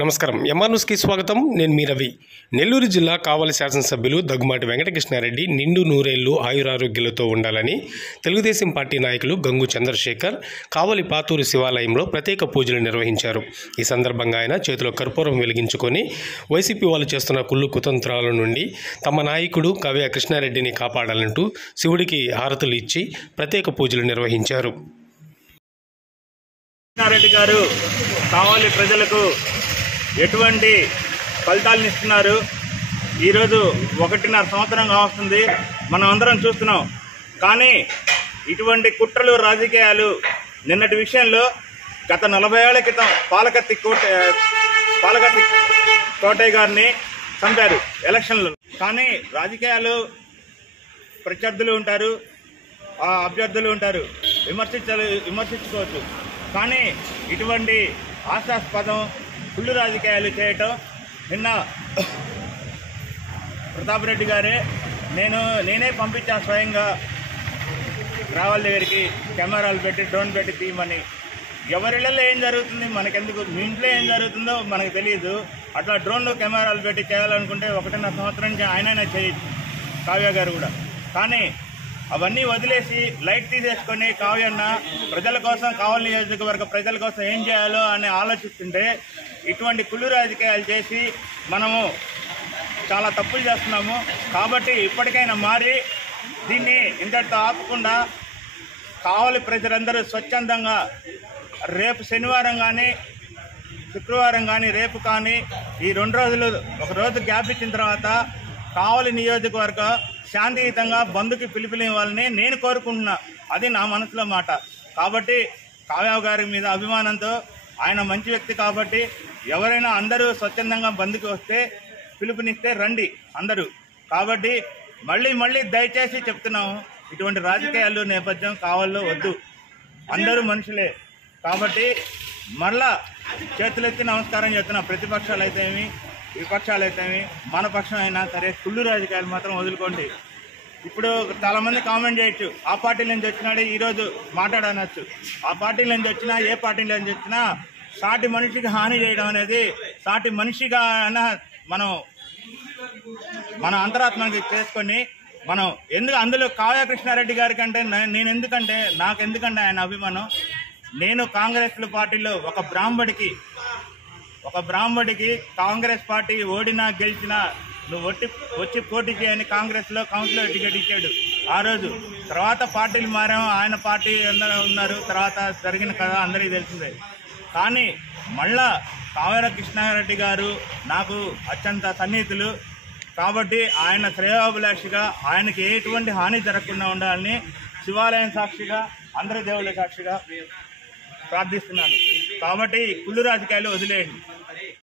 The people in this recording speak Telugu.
నమస్కారం. ఎంఆర్ న్యూస్కి స్వాగతం. నేను మీ రవి. నెల్లూరు జిల్లా కావలి శాసనసభ్యులు దగ్గుమాటి వెంకటకృష్ణారెడ్డి నిండు నూరేళ్లు ఆయురారోగ్యాలతో ఉండాలని తెలుగుదేశం పార్టీ నాయకులు గంగు చంద్రశేఖర్ కావలి పాతూరు శివాలయంలో ప్రత్యేక పూజలు నిర్వహించారు. ఈ సందర్భంగా ఆయన చేతిలో కర్పూరం వెలిగించుకొని వైసీపీ వాళ్ళు చేస్తున్న కుళ్ళు కుతంత్రాల నుండి తమ నాయకుడు కవ్య కృష్ణారెడ్డిని కాపాడాలంటూ శివుడికి హారతులు ఇచ్చి ప్రత్యేక పూజలు నిర్వహించారు. కృష్ణారెడ్డి గారు కావలి ప్రజలకు ఎటువంటి ఫలితాలను ఇస్తున్నారు. ఈరోజు 1.5 సంవత్సరంగా వస్తుంది, మనం అందరం చూస్తున్నాం. కానీ ఇటువంటి కుట్రలు రాజకీయాలు నిన్నటి విషయంలో గత 40 ఏళ్ల క్రితం పాలకత్తి కోటయ్య గారిని చంపారు ఎలక్షన్లు. కానీ రాజకీయాలు ప్రత్యర్థులు ఉంటారు, అభ్యర్థులు ఉంటారు, విమర్శించుకోవచ్చు. కానీ ఇటువంటి హాస్యాస్పదం కుళ్ళు రాజకీయాలు చేయటం నిన్న ప్రతాప్ రెడ్డి గారే నేనే పంపించా స్వయంగా రావాల దగ్గరికి కెమెరాలు పెట్టి డ్రోన్ పెట్టి తీయమని. ఎవరిళ్ళలో ఏం జరుగుతుంది మనకెందుకు, మీ ఇంట్లో ఏం జరుగుతుందో మనకు తెలియదు. అట్లా డ్రోన్లు కెమెరాలు పెట్టి చేయాలనుకుంటే 1.5 సంవత్సరం నుంచి ఆయనైనా చేయొచ్చు, కావ్య గారు కూడా. కానీ అవన్నీ వదిలేసి లైట్ తీసేసుకొని కావ్యన్న ప్రజల కోసం, కావలి నియోజకవర్గ ప్రజల కోసం ఏం చేయాలో అని ఆలోచిస్తుంటే ఇటువంటి కుళ్ళు రాజకీయాలు చేసి మనము చాలా తప్పులు చేస్తున్నాము. కాబట్టి ఇప్పటికైనా మారి దీన్ని ఇంతటితో ఆపకుండా కావలి ప్రజలందరూ స్వచ్ఛందంగా రేపు శనివారం కానీ శుక్రవారం కానీ రేపు కానీ ఈ 2 రోజులు, ఒక రోజు గ్యాప్ ఇచ్చిన తర్వాత కావలి నియోజకవర్గ శాంతియుతంగా బంధుకి పిలుపునివ్వాలని నేను కోరుకుంటున్నా. అది నా మనసులో మాట. కాబట్టి కావ్య గారి మీద అభిమానంతో, ఆయన మంచి వ్యక్తి కాబట్టి ఎవరైనా అందరూ స్వచ్ఛందంగా బంధుకి వస్తే పిలుపునిస్తే రండి అందరూ. కాబట్టి మళ్ళీ దయచేసి చెప్తున్నాము, ఇటువంటి రాజకీయాలు నేపథ్యం కావాలో వద్దు. అందరూ మనుషులే. కాబట్టి మరలా చేతులెత్తి నమస్కారం చేస్తున్నా. ప్రతిపక్షాలు అయితేమి, విపక్షాలు అయితేమి, మన పక్షం అయినా సరే కుళ్ళు రాజకీయాలు మాత్రం వదులుకోండి. ఇప్పుడు చాలామంది కామెంట్ చేయొచ్చు, ఆ పార్టీల నుంచి వచ్చినాడు ఈరోజు మాట్లాడనొచ్చు. ఆ పార్టీల నుంచి వచ్చినా, ఏ పార్టీల నుంచి వచ్చినా సాటి మనిషికి హాని చేయడం అనేది సాటి మనిషిగా మనం మన అంతరాత్మకి చేసుకొని మనం ఎందుకు అందులో కావ్య కృష్ణారెడ్డి గారి కంటే నాకెందుకంటే ఆయన అభిమానం. నేను కాంగ్రెస్ పార్టీలో ఒక బ్రాహ్మడికి కాంగ్రెస్ పార్టీ ఓడినా గెలిచినా నువ్వు వచ్చి పోటీ చేయని కాంగ్రెస్లో కౌన్సిలర్ టికెట్ ఇచ్చాడు ఆ రోజు. తర్వాత పార్టీలు మారాము, ఆయన పార్టీ ఉన్నారు, తర్వాత జరిగిన కథ అందరికీ తెలిసిందే. కానీ మళ్ళా కావ్య కృష్ణారెడ్డి గారు నాకు అత్యంత సన్నిహితులు కాబట్టి ఆయన శ్రేయోభిలాషిగా, ఆయనకి ఎటువంటి హాని జరగకుండా ఉండాలని శివాలయం సాక్షిగా, అందరి దేవుళ్ళ సాక్షిగా ప్రార్థిస్తున్నాను. కాబట్టి కుళ్ళు రాజకీయాలు వదిలేయండి.